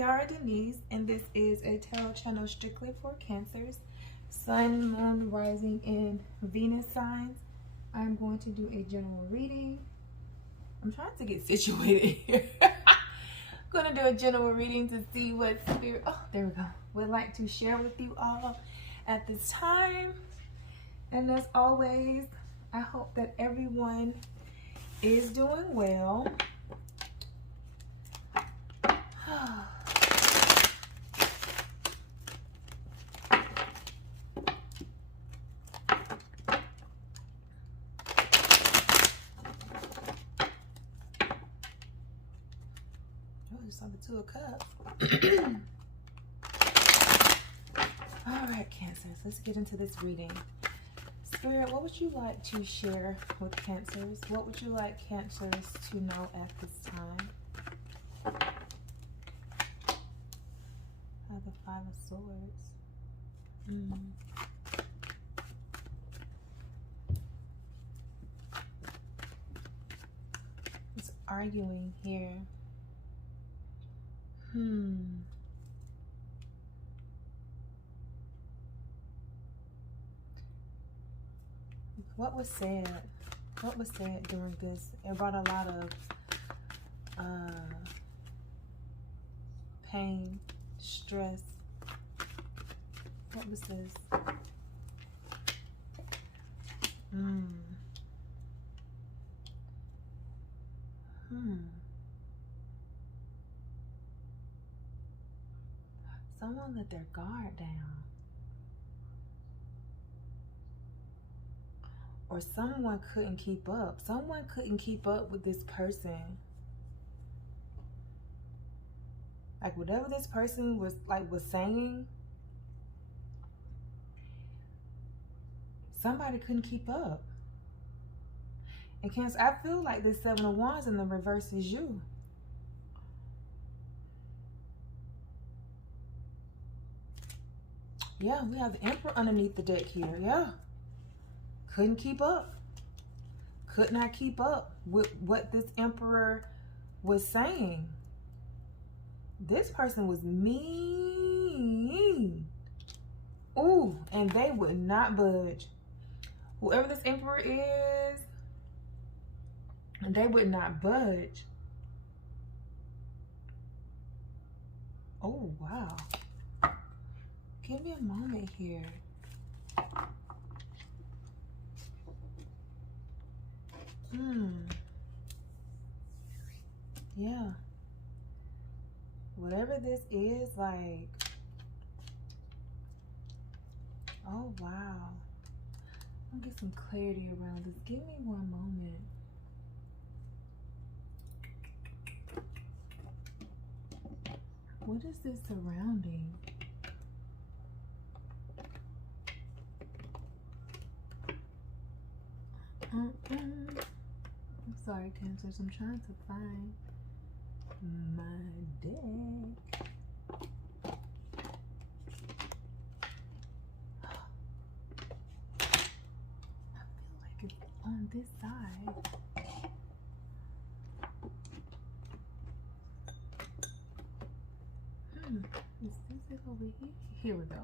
Niara Denise, and this is a tarot channel strictly for Cancers, Sun, Moon, Rising, and Venus signs. I'm going to do a general reading. I'm trying to get situated here. I'm going to do a general reading to see what spirit, there we go, would like to share with you all at this time. And as always, I hope that everyone is doing well. Number 2 of Cups. All right, Cancers, let's get into this reading. Spirit, what would you like to share with Cancers? What would you like Cancers to know at this time? The 5 of Swords. It's arguing here. What was said? What was said during this? It brought a lot of pain, stress. What was this? Someone let their guard down. Or someone couldn't keep up. Someone couldn't keep up with this person. Like whatever this person was saying, somebody couldn't keep up. And Cancer, I feel like this 7 of Wands in the reverse is you. Yeah, we have the Emperor underneath the deck here. Yeah. Couldn't keep up. Could not keep up with what this Emperor was saying. This person was mean. Ooh, and they would not budge. Whoever this Emperor is, they would not budge. Oh, wow. Give me a moment here. Yeah. Whatever this is, like, oh, wow. I'll get some clarity around this. Give me one moment. What is this surrounding? I'm sorry, Cancers. I'm trying to find my deck. I feel like it's on this side. Is this it over here? Here we go.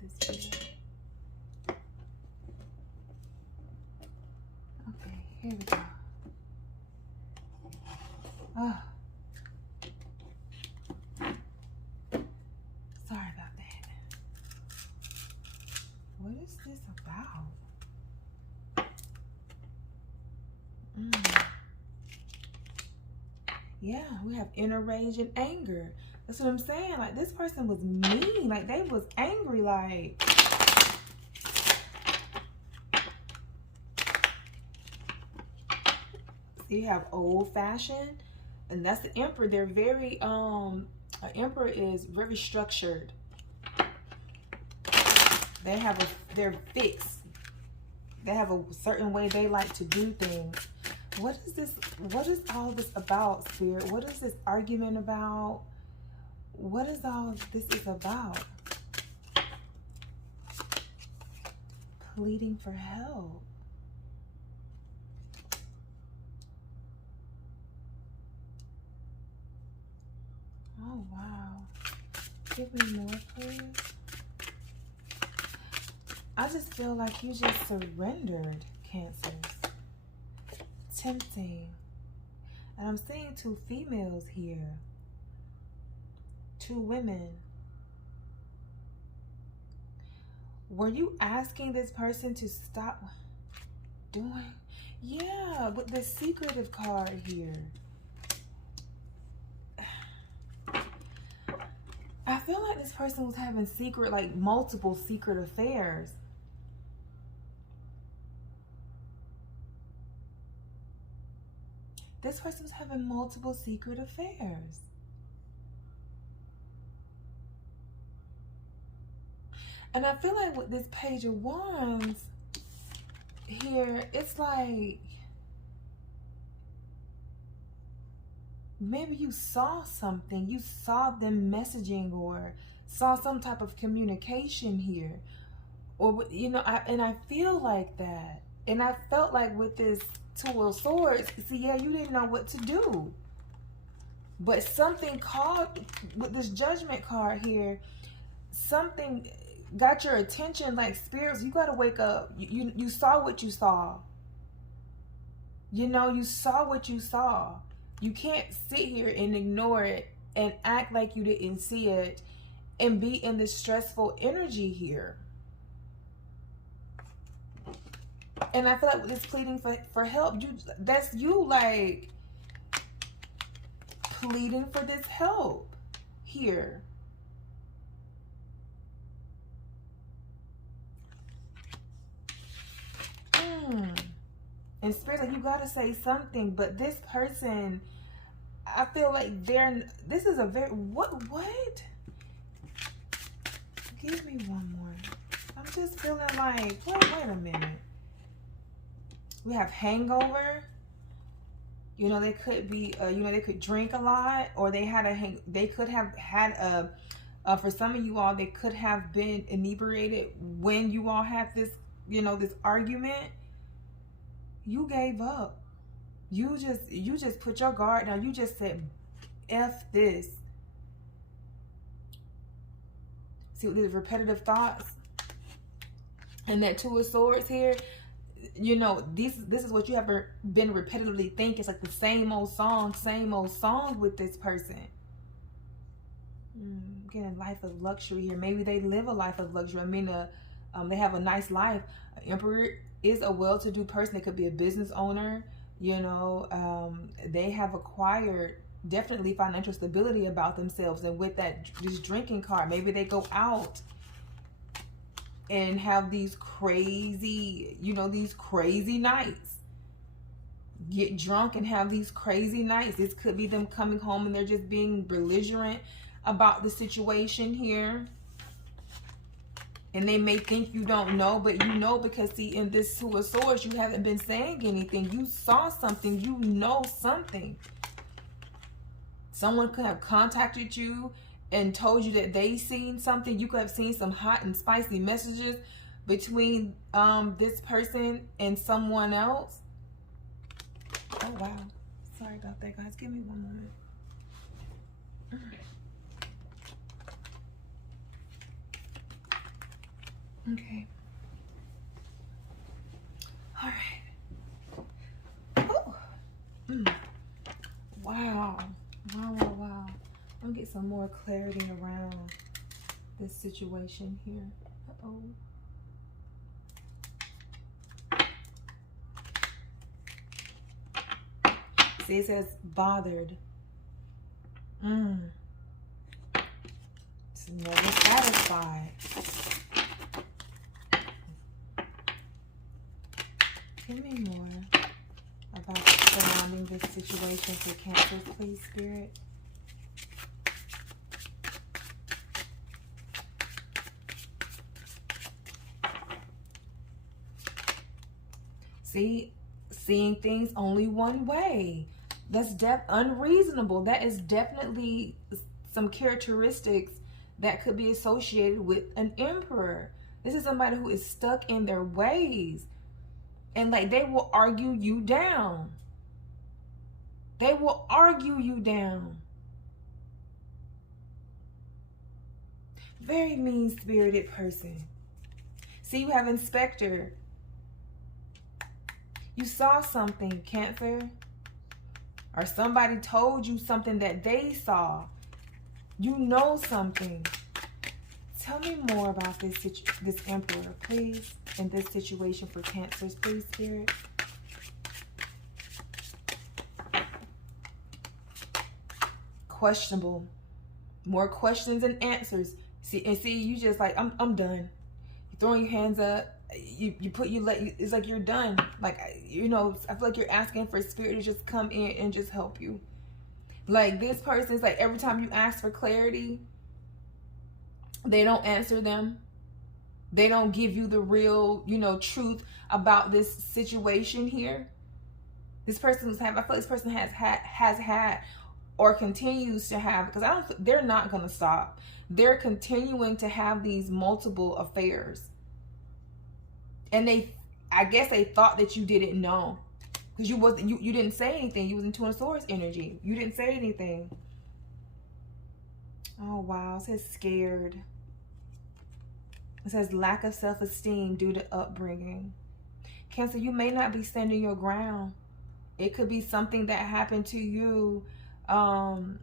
It's like, okay, here we go. Oh. Sorry about that. What is this about? Yeah, we have inner rage and anger. That's what I'm saying. Like, this person was mean. Like, they was angry. Like, you have old-fashioned, and that's the Emperor. They're very an Emperor is very structured. They're fixed. They have a certain way they like to do things. What is this? What is all this about, Spirit? What is this argument about? What is all this is about? pleading for help. Oh, wow. Give me more, please. I just feel like you just surrendered, Cancers. Tempting. And I'm seeing 2 females here. 2 women. Were you asking this person to stop doing? Yeah, with the secretive card here. I feel like this person was having secret, like multiple secret affairs. This person was having multiple secret affairs. And I feel like with this Page of Wands here, it's like maybe you saw something. You saw them messaging or saw some type of communication here. Or, you know, I feel like that. And I felt like with this 2 of Swords, see, yeah, you didn't know what to do. But something called, with this Judgment card here, something got your attention, like spirits. You got to wake up. You saw what you saw. You know, you saw what you saw. You can't sit here and ignore it and act like you didn't see it and be in this stressful energy here. And I feel like with this pleading for help, that's you like pleading for this help here. And Spirit's like, you gotta say something, but this person, I feel like this is a very, what? Give me one more. I'm just feeling like, wait a minute. We have hangover. You know, they could be, you know, they could drink a lot, or they could have had for some of you all, they could have been inebriated when you all had this, you know, this argument. You gave up. You just put your guard down. You just said, F this. See, with these repetitive thoughts and that 2 of Swords here, you know, this is what you have been repetitively thinking. It's like the same old song with this person. Getting a life of luxury here. Maybe they live a life of luxury. I mean, they have a nice life. Emperor is a well-to-do person. They could be a business owner. You know, they have acquired definitely financial stability about themselves. And with this drinking card, maybe they go out and have these crazy, you know, these crazy nights. Get drunk and have these crazy nights. This could be them coming home and they're just being belligerent about the situation here. And they may think you don't know, but you know, because see, in this 2 of Swords, you haven't been saying anything. You saw something. You know something. Someone could have contacted you and told you that they seen something. You could have seen some hot and spicy messages between this person and someone else. Oh, wow. Sorry about that, guys. Give me one moment. Okay. All right. Oh. Wow. Wow. I'm gonna get some more clarity around this situation here. Uh-oh. See, it says bothered. It's never satisfied. Give me more about surrounding this situation for Cancers, please, Spirit. See, seeing things only one way. That's unreasonable. That is definitely some characteristics that could be associated with an Emperor. This is somebody who is stuck in their ways. And like, they will argue you down. They will argue you down. Very mean-spirited person. See, you have Inspector. You saw something, Cancer. Or somebody told you something that they saw. You know something. Tell me more about this Emperor, please. In this situation for Cancers, please, Spirit. Questionable. More questions than answers. See, you just like, I'm done. You're throwing your hands up. It's like you're done. Like, you know, I feel like you're asking for Spirit to just come in and just help you. Like, this person's like, every time you ask for clarity, they don't answer them. They don't give you the real, you know, truth about this situation here. This person I feel like this person has had or continues to have, because they're not going to stop. They're continuing to have these multiple affairs. And I guess they thought that you didn't know. Because you didn't say anything. You was in Two of Swords energy. You didn't say anything. Oh, wow. It says scared. It says lack of self-esteem due to upbringing. Cancer, you may not be standing your ground. It could be something that happened to you in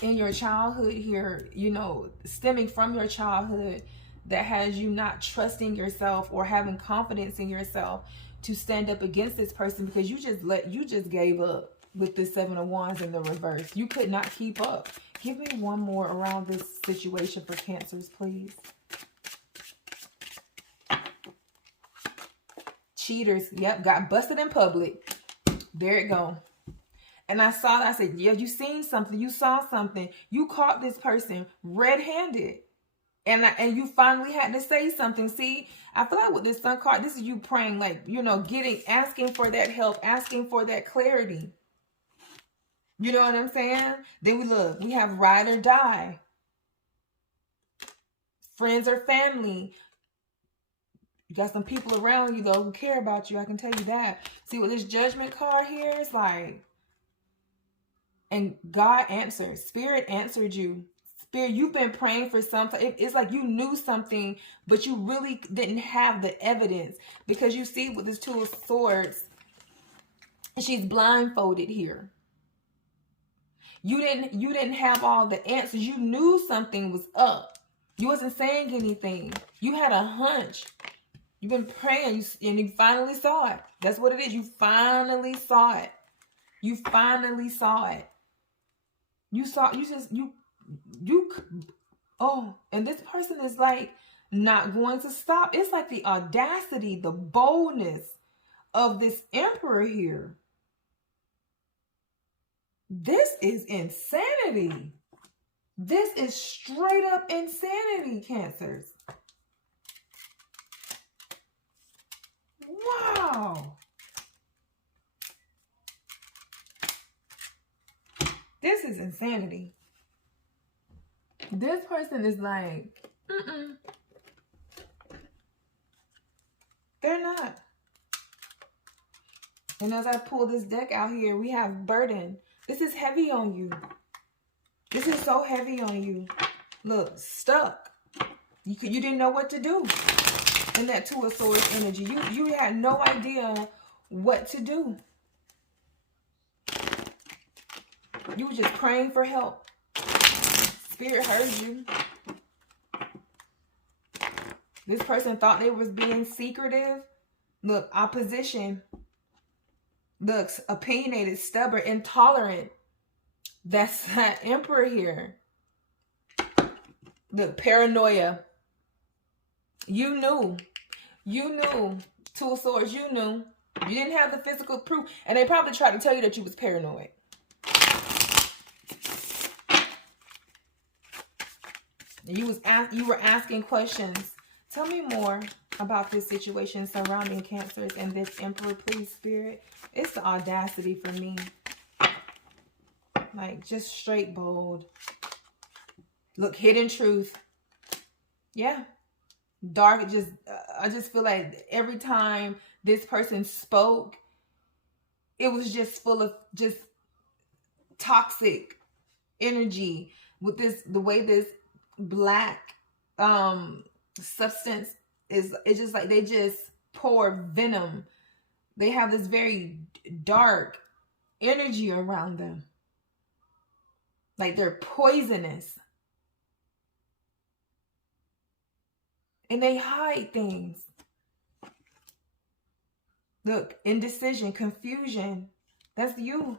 your childhood here, you know, stemming from your childhood, that has you not trusting yourself or having confidence in yourself to stand up against this person, because you just gave up with the Seven of Wands in the reverse. You could not keep up. Give me one more around this situation for Cancers, please. Cheaters. Yep, got busted in public. There it go. And I said, yeah, you seen something. You saw something. You caught this person red-handed. And you finally had to say something. See, I feel like with this Sun card, this is you praying, like, you know, asking for that help, asking for that clarity. You know what I'm saying? Then we have ride or die. Friends or family. You got some people around you, though, who care about you. I can tell you that. See, with this Judgment card here, it's like, and God answers. Spirit answered you. Spirit, you've been praying for something. It's like you knew something, but you really didn't have the evidence. Because you see with this Two of Swords, she's blindfolded here. You didn't have all the answers. You knew something was up. You wasn't saying anything. You had a hunch. You've been praying, and you finally saw it. That's what it is. You finally saw it. You finally saw it. Oh, and this person is like not going to stop. It's like the audacity, the boldness of this Emperor here. This is insanity. This is straight up insanity, Cancers. Wow. This is insanity. This person is like, They're not. And as I pull this deck out here, we have burden. This is heavy on you. This is so heavy on you. Look, stuck. You didn't know what to do in that Two of Swords energy. You had no idea what to do. You were just praying for help. Spirit heard you. This person thought they was being secretive. Look, opposition. Looks opinionated, stubborn, intolerant. That's that Emperor here. Look, paranoia. You knew. You knew. Two of Swords, you knew. You didn't have the physical proof. And they probably tried to tell you that you was paranoid. You were asking questions. Tell me more about this situation surrounding Cancers and this Emperor, please, Spirit. It's the audacity for me. Like, just straight bold. Look, hidden truth. Yeah. dark. It just, I just feel like every time this person spoke, it was just full of just toxic energy with this, the way this black substance is. It's just like they just pour venom. They have this very dark energy around them, like they're poisonous, and they hide things. Look, indecision, confusion, that's you.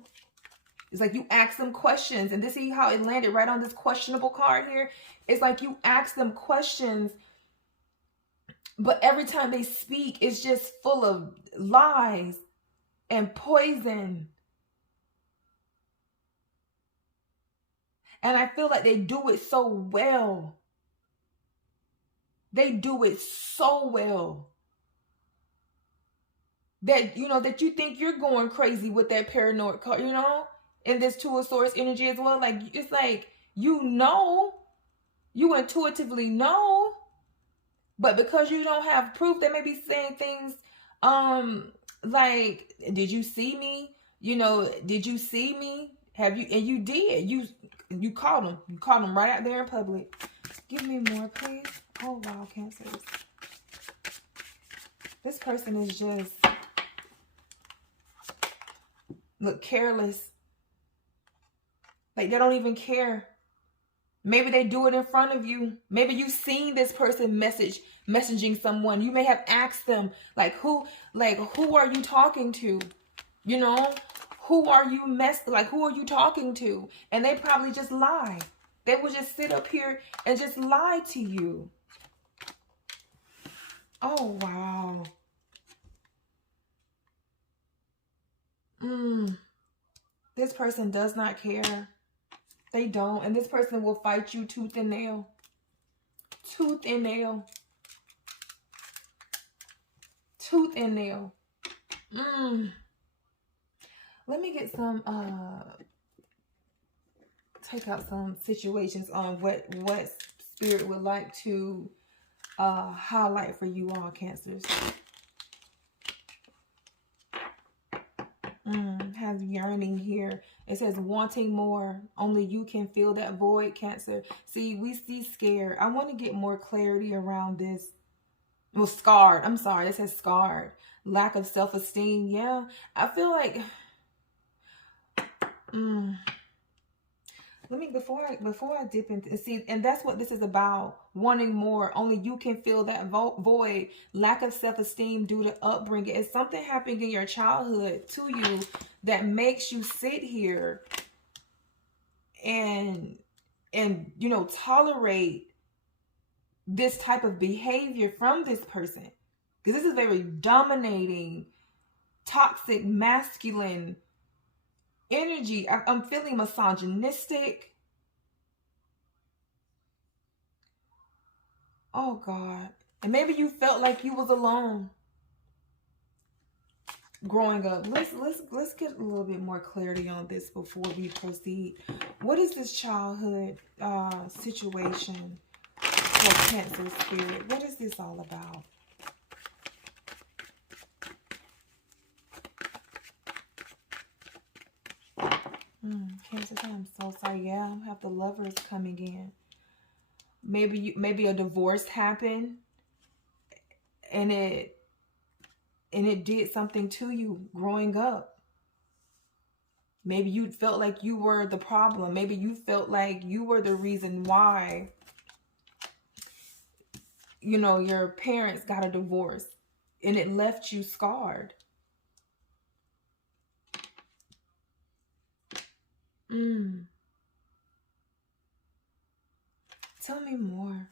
It's like you ask them questions, and this is how it landed right on this questionable card here. It's like you ask them questions, but every time they speak, it's just full of lies and poison. And I feel like they do it so well. They do it so well that, you know, that you think you're going crazy with that paranoid card, you know, and this Two of Swords energy as well. Like, it's like, you know, you intuitively know, but because you don't have proof, they may be saying things like, did you see me? You know, did you see me? Have you? And you did. You caught them. You caught them right out there in public. Give me more, please. Oh, wow, Cancers. This person is just, look, careless. Like, they don't even care. Maybe they do it in front of you. Maybe you've seen this person messaging someone. You may have asked them, like, who are you talking to? You know, who are you talking to? And they probably just lie. They will just sit up here and just lie to you. Oh, wow. This person does not care. They don't. And this person will fight you tooth and nail. Tooth and nail. Tooth and nail. Let me get some, take out some situations on what Spirit would like to highlight for you all, Cancers. Has yearning here. It says wanting more. Only you can fill that void, Cancer. See, we see scared. I want to get more clarity around this. Well, scarred. I'm sorry. It says scarred. Lack of self-esteem. Yeah. I feel like... Let me, before I dip into, see, and that's what this is about. Wanting more. Only you can fill that void. Lack of self-esteem due to upbringing. It's something happening in your childhood to you that makes you sit here and you know, tolerate this type of behavior from this person. Because this is very dominating, toxic, masculine energy. I'm feeling misogynistic. Oh, God. And maybe you felt like you was alone growing up. Let's get a little bit more clarity on this before we proceed. What is this childhood situation for Cancer Spirit? What is this all about? Cancer, I'm so sorry. Yeah, I have the Lovers coming in. Maybe a divorce happened, and it did something to you growing up. Maybe you felt like you were the problem. Maybe you felt like you were the reason why, you know, your parents got a divorce, and it left you scarred. Tell me more.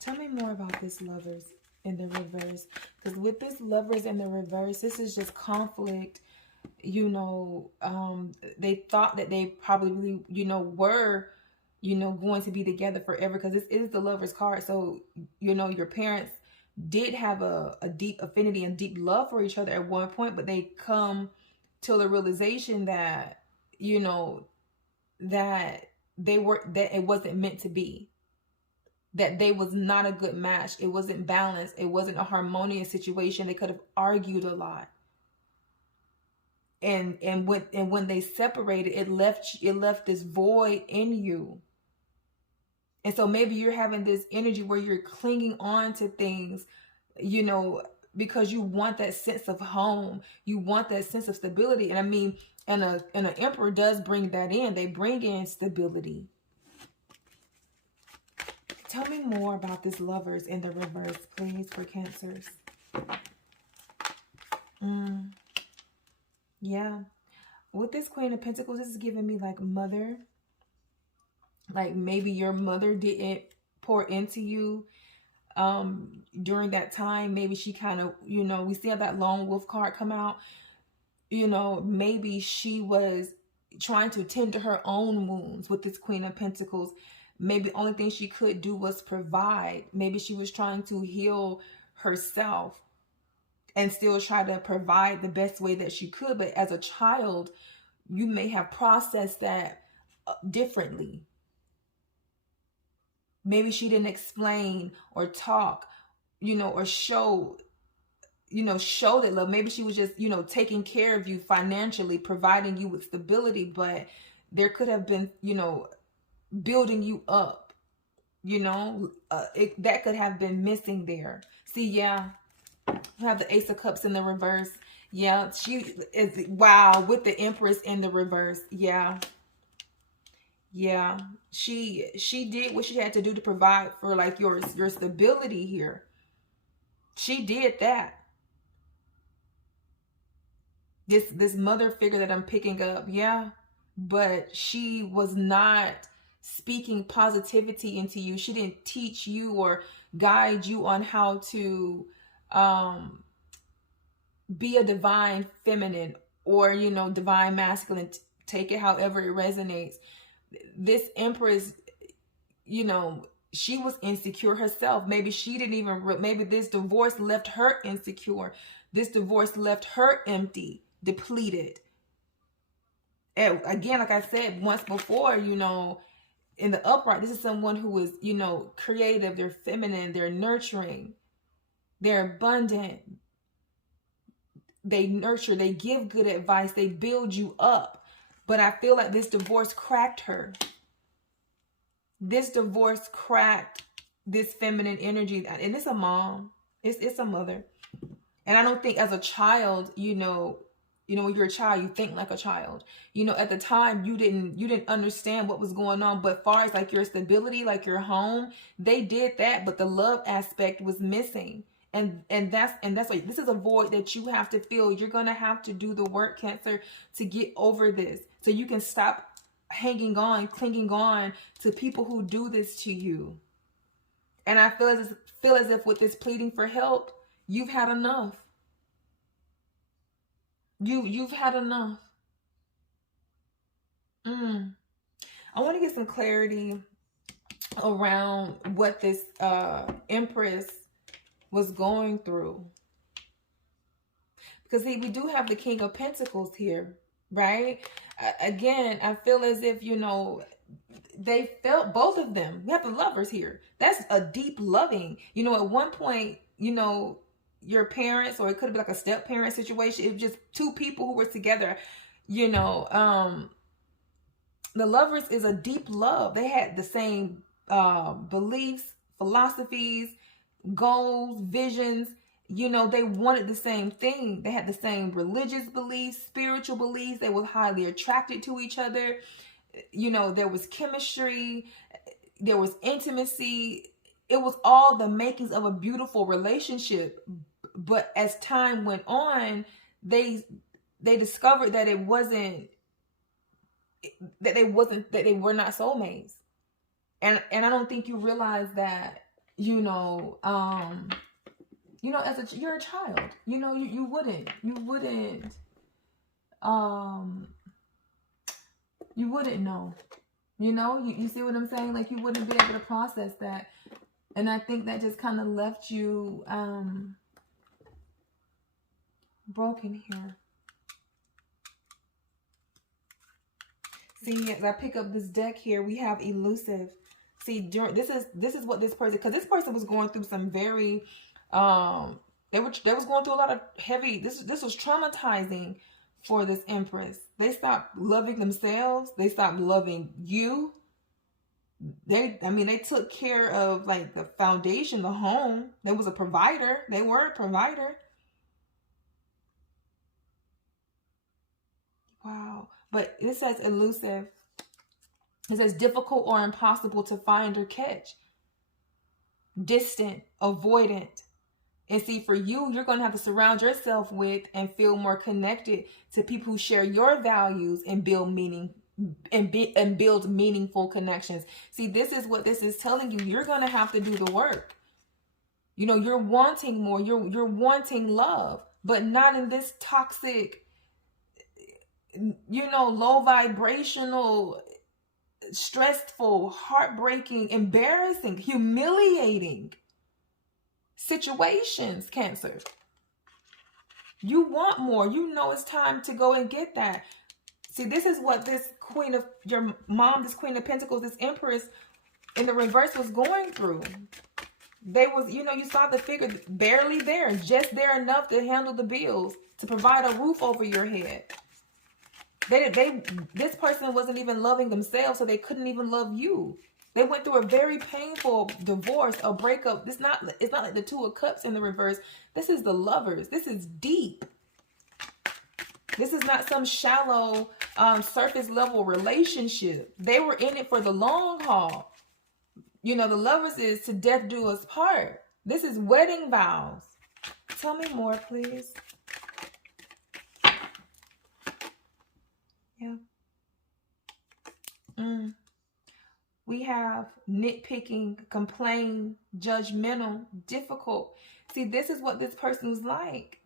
Tell me more about this Lovers in the reverse. Because with this Lovers in the reverse, this is just conflict. You know, they thought that they probably, you know, were, you know, going to be together forever. Because this is the Lovers card. So, you know, your parents did have a deep affinity and deep love for each other at one point. But they come to the realization that, you know, that that it wasn't meant to be, that they was not a good match. It wasn't balanced. It wasn't a harmonious situation. They could have argued a lot. And when they separated, it left this void in you. And so maybe you're having this energy where you're clinging on to things, you know, because you want that sense of home. You want that sense of stability. And I mean, and an emperor does bring that in. They bring in stability. Tell me more about this Lovers in the reverse, please, for Cancers. Yeah. With this Queen of Pentacles, this is giving me like mother. Like maybe your mother didn't pour into you during that time. Maybe she kind of, you know, we see how that lone wolf card come out. You know, maybe she was trying to tend to her own wounds with this Queen of Pentacles. Maybe the only thing she could do was provide. Maybe she was trying to heal herself and still try to provide the best way that she could. But as a child, you may have processed that differently. Maybe she didn't explain or talk, you know, or show that love. Maybe she was just, you know, taking care of you financially, providing you with stability, but there could have been, you know, building you up, you know, that could have been missing there. See, yeah, you have the Ace of Cups in the reverse. Yeah, she is, wow, with the Empress in the reverse. Yeah. Yeah, she did what she had to do to provide for like your stability here. She did that. This mother figure that I'm picking up, yeah, but she was not speaking positivity into you. She didn't teach you or guide you on how to be a divine feminine or, you know, divine masculine. Take it however it resonates. This Empress, you know, she was insecure herself. Maybe she didn't even, maybe this divorce left her insecure. This divorce left her empty, depleted. And again, like I said once before, you know, in the upright, this is someone who is, you know, creative, they're feminine, they're nurturing, they're abundant, they nurture, they give good advice, they build you up. But I feel like this divorce cracked her. This divorce cracked this feminine energy. And it's a mom. It's a mother. And I don't think as a child, you know, when you're a child, you think like a child. You know, at the time, you didn't understand what was going on. But far as like your stability, like your home, they did that. But the love aspect was missing. And that's why this is a void that you have to fill. You're going to have to do the work, Cancer, to get over this. So you can stop hanging on, clinging on to people who do this to you. And I feel as if with this pleading for help, you've had enough. You've had enough. I want to get some clarity around what this Empress was going through. Because see, we do have the King of Pentacles here, right? Again, I feel as if, you know, they felt, both of them. We have the Lovers here. That's a deep loving. You know, at one point, you know, your parents, or it could have been like a step-parent situation. It was just two people who were together, you know. The Lovers is a deep love. They had the same beliefs, philosophies, goals, visions. You know, they wanted the same thing. They had the same religious beliefs, spiritual beliefs. They were highly attracted to each other. You know, there was chemistry, there was intimacy. It was all the makings of a beautiful relationship. But as time went on, they discovered that that they were not soulmates. And I don't think you realize that, you know, as you're a child, you know, you wouldn't know, you know, you see what I'm saying? Like, you wouldn't be able to process that. And I think that just kind of left you, broken here. See, as I pick up this deck here, we have elusive. See, this is what this person, because this person was going through some very they was going through a lot of heavy, this was traumatizing for this Empress. They stopped loving themselves, they stopped loving you. They took care of like the foundation, the home. They was a provider. They were a provider. Wow. But it says elusive. It says difficult or impossible to find or catch. Distant, avoidant. And see, for you, you're going to have to surround yourself with and feel more connected to people who share your values and build meaning and build meaningful connections. See, this is what this is telling you. You're going to have to do the work. You know, you're wanting more. You're wanting love, but not in this toxic, you know, low vibrational, stressful, heartbreaking, embarrassing, humiliating situations, Cancer. You want more. You know it's time to go and get that. See, this is what this Queen of your mom, this Queen of Pentacles, this Empress in the reverse was going through. They was, you know, you saw the figure barely there, just there enough to handle the bills, to provide a roof over your head. This person wasn't even loving themselves, so they couldn't even love you. They went through a very painful divorce, a breakup. It's not like the Two of Cups in the reverse. This is the Lovers. This is deep. This is not some shallow, surface level relationship. They were in it for the long haul. You know, the Lovers is to death do us part. This is wedding vows. Tell me more, please. Yeah. We have nitpicking, complain, judgmental, difficult. See, this is what this person was like.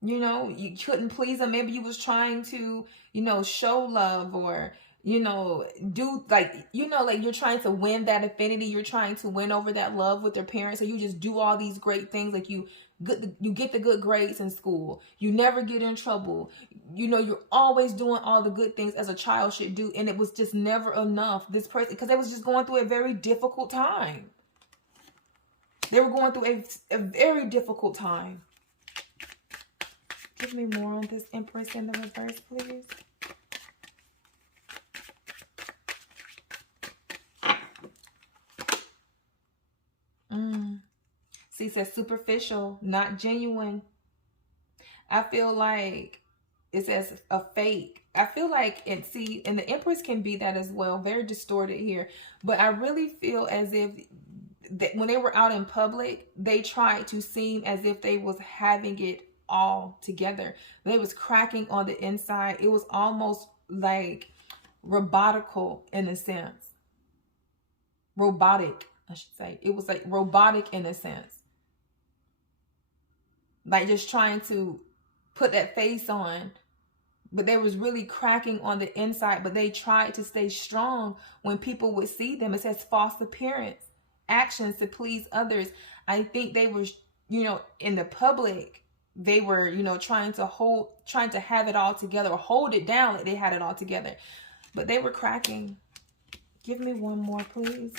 You know, you couldn't please them. Maybe you was trying to, you know, show love or, you know, do like, you know, like you're trying to win that affinity. You're trying to win over that love with their parents. So you just do all these great things. Like you get the good grades in school. You never get in trouble. You know, you're always doing all the good things as a child should do. And it was just never enough. This person, because they was just going through a very difficult time. They were going through a very difficult time. Give me more on this Empress in the reverse, please. See, it says superficial, not genuine. I feel like it says a fake. I feel like and the Empress can be that as well. Very distorted here. But I really feel as if when they were out in public, they tried to seem as if they was having it all together. They was cracking on the inside. It was almost like robotical in a sense. Robotic, I should say. It was like robotic in a sense. Like just trying to put that face on. But they was really cracking on the inside. But they tried to stay strong when people would see them. It says false appearance. Actions to please others. I think they were, you know, in the public, they were, you know, trying to have it all together or hold it down like they had it all together. But they were cracking. Give me one more, please.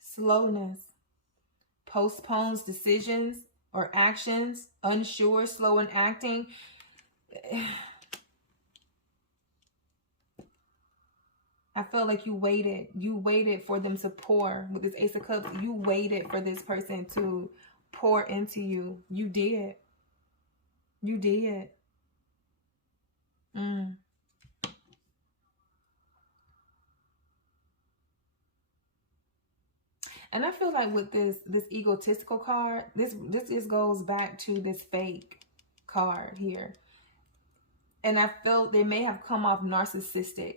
Slowness. Postpones decisions or actions. Unsure, slow in acting. I felt like you waited for them to pour. With this Ace of Cups, you waited for this person to pour into you. You did. You did. And I feel like with this egotistical card, this just goes back to this fake card here. And I felt they may have come off narcissistic.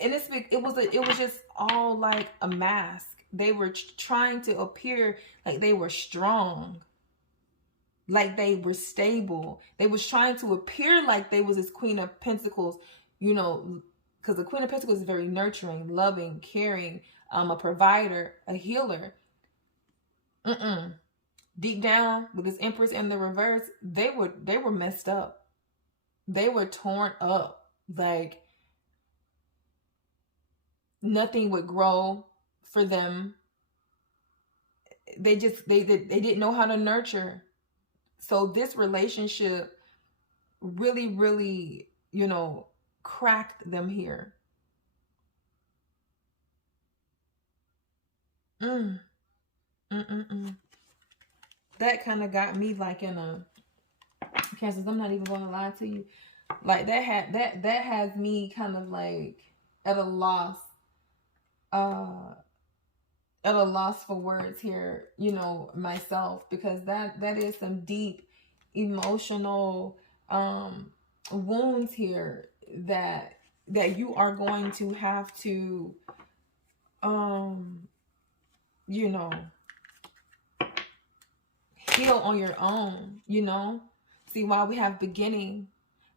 And it was just all like a mask. They were trying to appear like they were strong, like they were stable. They was trying to appear like they was this Queen of Pentacles, you know, because the Queen of Pentacles is very nurturing, loving, caring, a provider, a healer. Deep down with this Empress in the reverse, they were messed up. They were torn up. Like nothing would grow for them. They didn't know how to nurture. So this relationship really, really, you know, cracked them here. That kind of got me like in a Cancers. I'm not even gonna lie to you. Like that has me kind of like at a loss for words here, you know, myself, because that is some deep emotional wounds here that you are going to have to you know, heal on your own, you know. See, while we have beginning,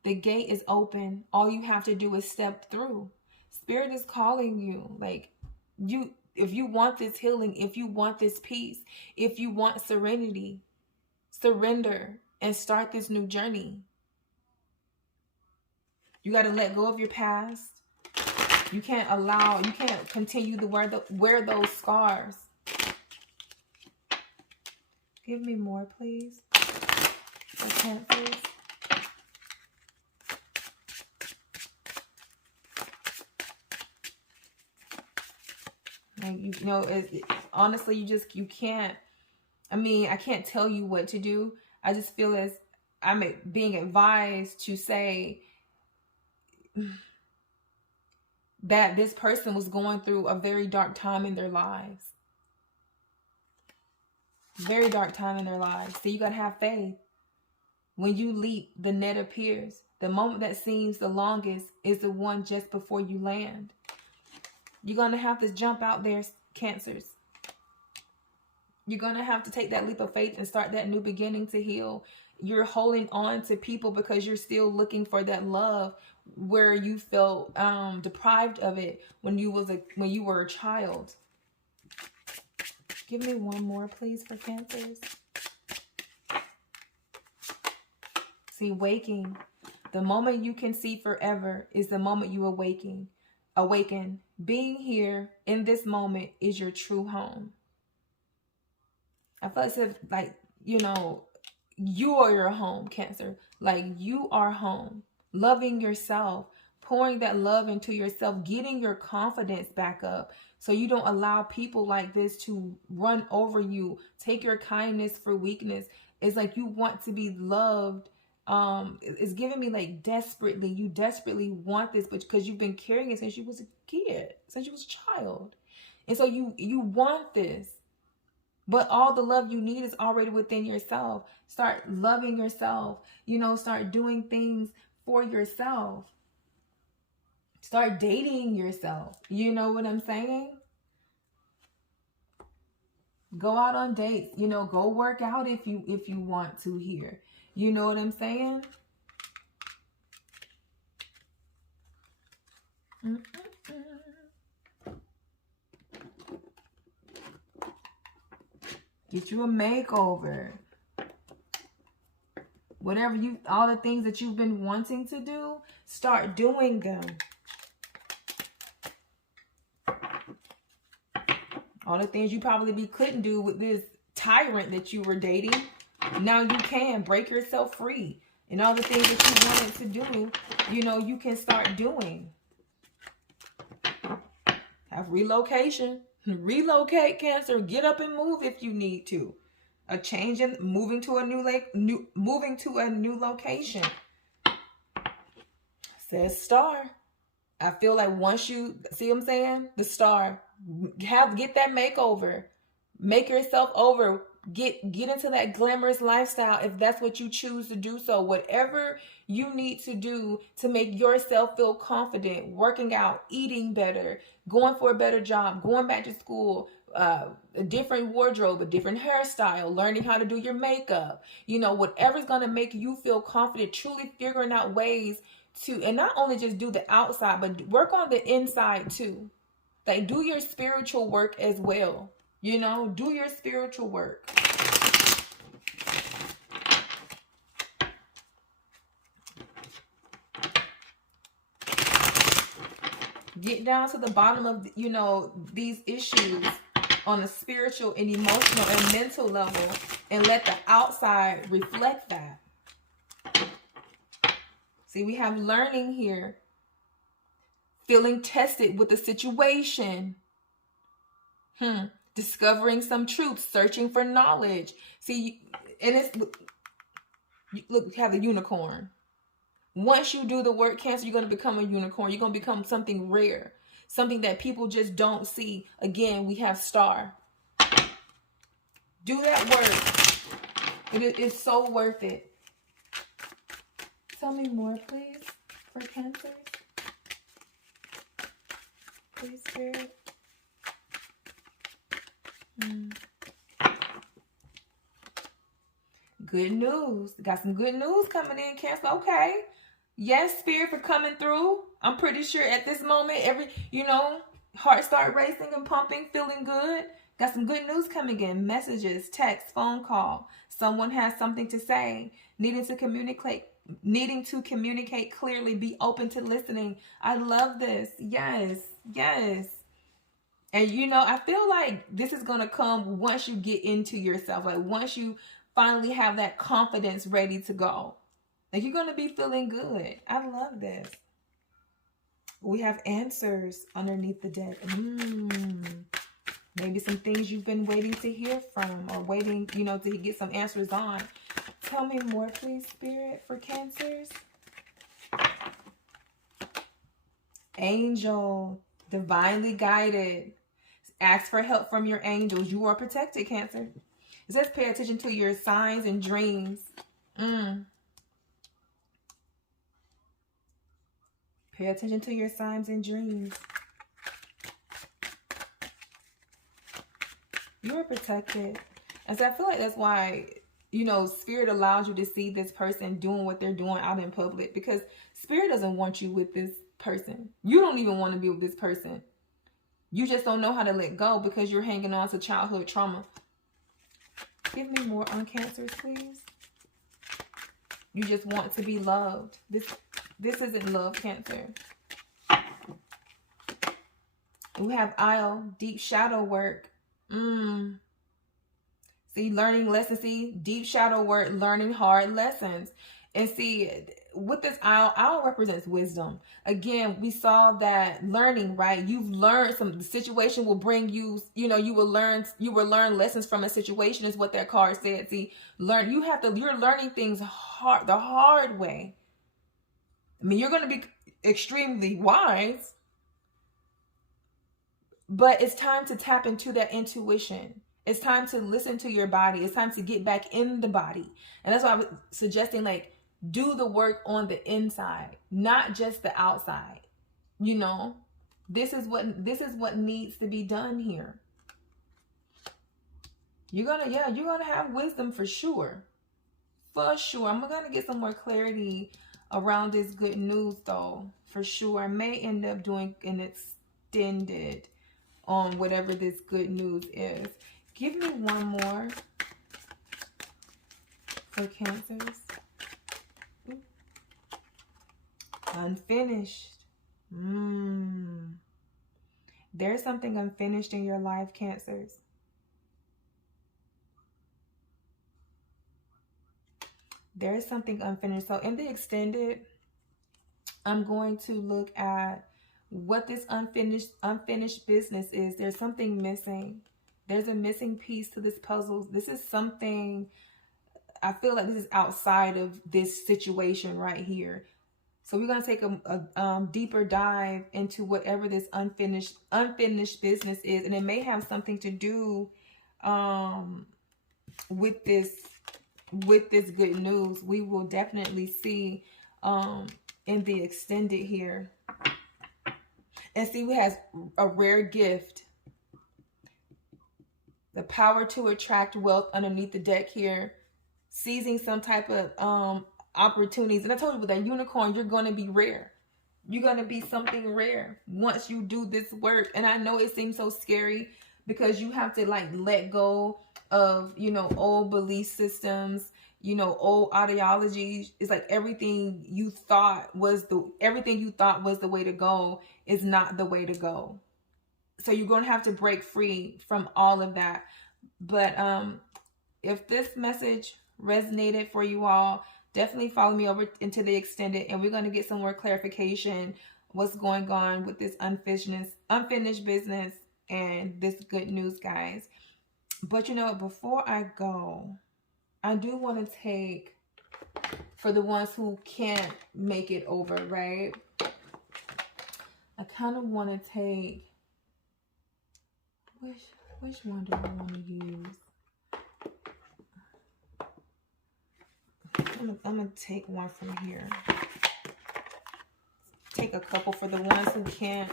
the gate is open. All you have to do is step through. Spirit is calling you. Like, if you want this healing, if you want this peace, if you want serenity, surrender and start this new journey. You got to let go of your past. You can't continue to wear those scars. Give me more, please. For Cancers. Like, you know, honestly, you can't. I mean, I can't tell you what to do. I just feel as I'm being advised to say that this person was going through a very dark time in their lives. Very dark time in their lives. So you got to have faith. When you leap, the net appears. The moment that seems the longest is the one just before you land. You're going to have to jump out there, Cancers. You're going to have to take that leap of faith and start that new beginning to heal. You're holding on to people because you're still looking for that love where you felt deprived of it when you were a child. Give me one more, please, for Cancers. See, waking. The moment you can see forever is the moment you awaken. Being here in this moment is your true home. I feel as if, like, you know, you are your home, Cancer. Like, you are home. Loving yourself, pouring that love into yourself, getting your confidence back up so you don't allow people like this to run over you, take your kindness for weakness. It's like you want to be loved. It's giving me like desperately, you desperately want this, but because you've been carrying it since you was a kid, since you was a child. And so you want this. But all the love you need is already within yourself. Start loving yourself. You know, start doing things for yourself. Start dating yourself. You know what I'm saying? Go out on dates. You know, go work out if you want to here. You know what I'm saying? Get you a makeover. Whatever all the things that you've been wanting to do, start doing them. All the things you probably couldn't do with this tyrant that you were dating, now you can. Break yourself free. And all the things that you wanted to do, you know, you can start doing. Have relocation. Relocate, Cancer. Get up and move if you need to. A change in moving to a new location. Says star. I feel like once you see what I'm saying, the star, get that makeover, make yourself over, get into that glamorous lifestyle if that's what you choose to do. So whatever you need to do to make yourself feel confident, working out, eating better, going for a better job, going back to school, a different wardrobe, a different hairstyle, learning how to do your makeup, you know, whatever's going to make you feel confident, truly figuring out ways to, and not only just do the outside, but work on the inside too. Like, do your spiritual work as well. You know, do your spiritual work. Get down to the bottom of, you know, these issues on a spiritual and emotional and mental level, and let the outside reflect that. See, we have learning here. Feeling tested with the situation. Discovering some truth, searching for knowledge. See, and it's, look, you have the unicorn. Once you do the work, Cancer, you're going to become a unicorn. You're going to become something rare. Something that people just don't see. Again, we have star. Do that work. It is so worth it. Tell me more, please, for Cancers. Please, Spirit. Good news. Got some good news coming in, Cancer. Okay. Yes, Spirit, for coming through. I'm pretty sure at this moment, heart start racing and pumping, feeling good. Got some good news coming in. Messages, text, phone call. Someone has something to say. Needing to communicate clearly. Be open to listening. I love this. Yes. Yes. And I feel like this is going to come once you get into yourself. Like once you finally have that confidence ready to go. Like you're going to be feeling good. I love this. We have answers underneath the deck. Maybe some things you've been waiting to hear from, or waiting, to get some answers on. Tell me more, please, Spirit, for Cancers. Angel, divinely guided. Ask for help from your angels. You are protected, Cancer. It says pay attention to your signs and dreams. Pay attention to your signs and dreams. You are protected. And so I feel like that's why, Spirit allows you to see this person doing what they're doing out in public, because Spirit doesn't want you with this person. You don't even want to be with this person. You just don't know how to let go because you're hanging on to childhood trauma. Give me more on Cancers, please. You just want to be loved. This isn't love, Cancer. We have Isle, deep shadow work. See, learning lessons. See, deep shadow work, learning hard lessons. And see, with this Isle represents wisdom. Again, we saw that learning, right? You've learned the situation will bring you, you will learn lessons from a situation is what that card said. See, you're learning things the hard way. I mean, you're going to be extremely wise, but it's time to tap into that intuition. It's time to listen to your body. It's time to get back in the body. And that's why I was suggesting, like, do the work on the inside, not just the outside. This is what needs to be done here. You're gonna have wisdom for sure. For sure. I'm gonna get some more clarity around this good news though. For sure. I may end up doing an extended on whatever this good news is. Give me one more for Cancers. Unfinished. There's something unfinished in your life, Cancers. There is something unfinished. So in the extended, I'm going to look at what this unfinished business is. There's something missing. There's a missing piece to this puzzle. This is something, I feel like this is outside of this situation right here. So we're going to take a deeper dive into whatever this unfinished business is. And it may have something to do with this good news. We will definitely see in the extended here. And see, we have a rare gift. The power to attract wealth underneath the deck here. Seizing some type of opportunities. And I told you, with that unicorn, you're going to be rare. You're going to be something rare once you do this work. And I know it seems so scary because you have to like let go of, you know, old belief systems, you know, old ideologies. It's like everything you thought was the way to go is not the way to go. So you're going to have to break free from all of that. But if this message resonated for you all, definitely follow me over into the extended, and we're going to get some more clarification what's going on with this unfinished business and this good news, guys. But you know what, before I go, I do want to take, for the ones who can't make it over, right? I kind of want to take, which one do I want to use? I'm going to take one from here. Take a couple for the ones who can't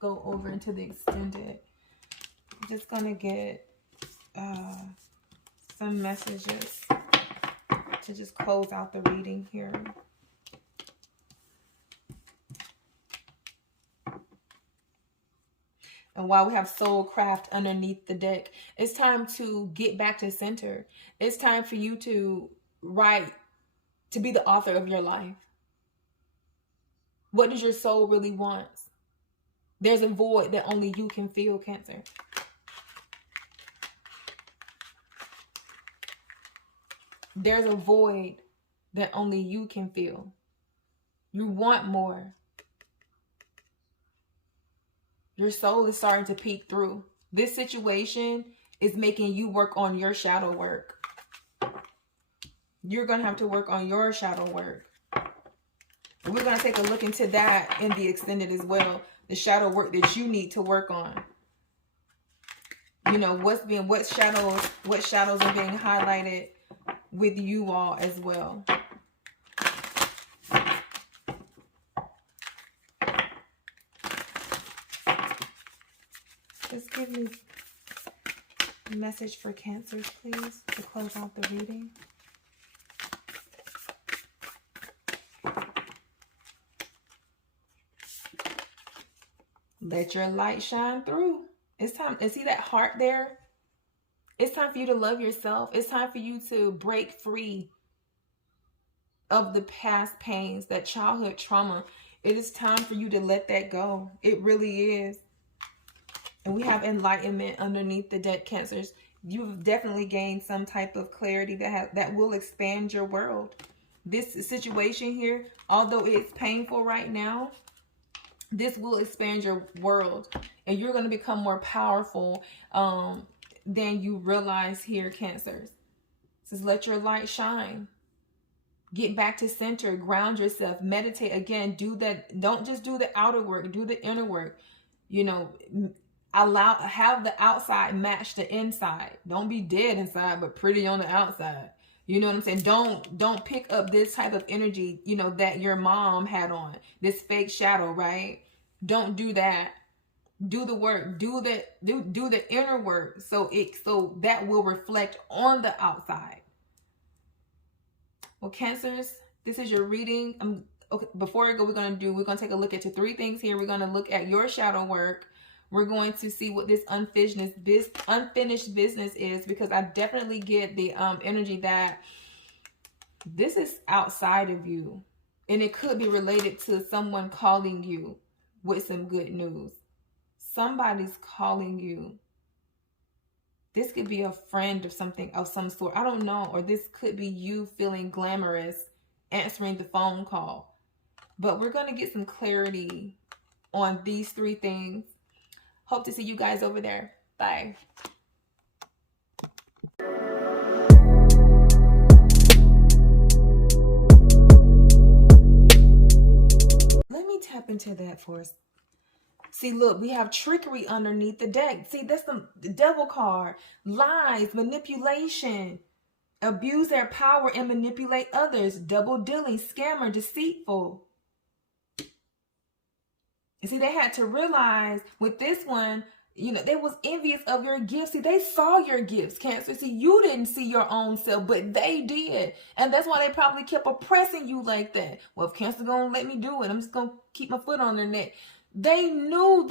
go over into the extended. I'm just going to get some messages to just close out the reading here. And while we have Soulcraft underneath the deck, it's time to get back to center. It's time for you to write, to be the author of your life. What does your soul really want? There's a void that only you can feel, Cancer. There's a void that only you can feel. You want more. Your soul is starting to peek through. This situation is making you work on your shadow work. You're going to have to work on your shadow work. We're going to take a look into that in the extended as well. The shadow work that you need to work on. You know, what shadows are being highlighted with you all as well. Just give me a message for Cancers, please, to close out the reading. Let your light shine through. It's time. And see that heart there? It's time for you to love yourself. It's time for you to break free of the past pains, that childhood trauma. It is time for you to let that go. It really is. And we have enlightenment underneath the deck, Cancers. You've definitely gained some type of clarity that will expand your world. This situation here, although it's painful right now, this will expand your world. And you're going to become more powerful than you realize here, Cancers. Says, let your light shine. Get back to center. Ground yourself. Meditate. Again, do that. Don't just do the outer work. Do the inner work. You know, have the outside match the inside. Don't be dead inside, but pretty on the outside. You know what I'm saying? Don't pick up this type of energy, you know, that your mom had on. This fake shadow, right? Don't do that. Do the work. Do the inner work so that will reflect on the outside. Well, Cancers, this is your reading. Okay, before I go, we're gonna take a look at 3 things here. We're gonna look at your shadow work. We're going to see what this unfinished business is, because I definitely get the energy that this is outside of you, and it could be related to someone calling you with some good news. Somebody's calling you. This could be a friend of some sort. I don't know. Or this could be you feeling glamorous answering the phone call. But we're going to get some clarity on these 3 things. Hope to see you guys over there. Bye. Let me tap into that for us. See, look, we have trickery underneath the deck. See, that's the devil card. Lies, manipulation, abuse their power and manipulate others, double dealing, scammer, deceitful. You see, they had to realize with this one, You know, they was envious of your gifts. See, they saw your gifts, Cancer. See, you didn't see your own self, but they did. And that's why they probably kept oppressing you like that. Well, if Cancer gonna let me do it, I'm just gonna keep my foot on their neck. They knew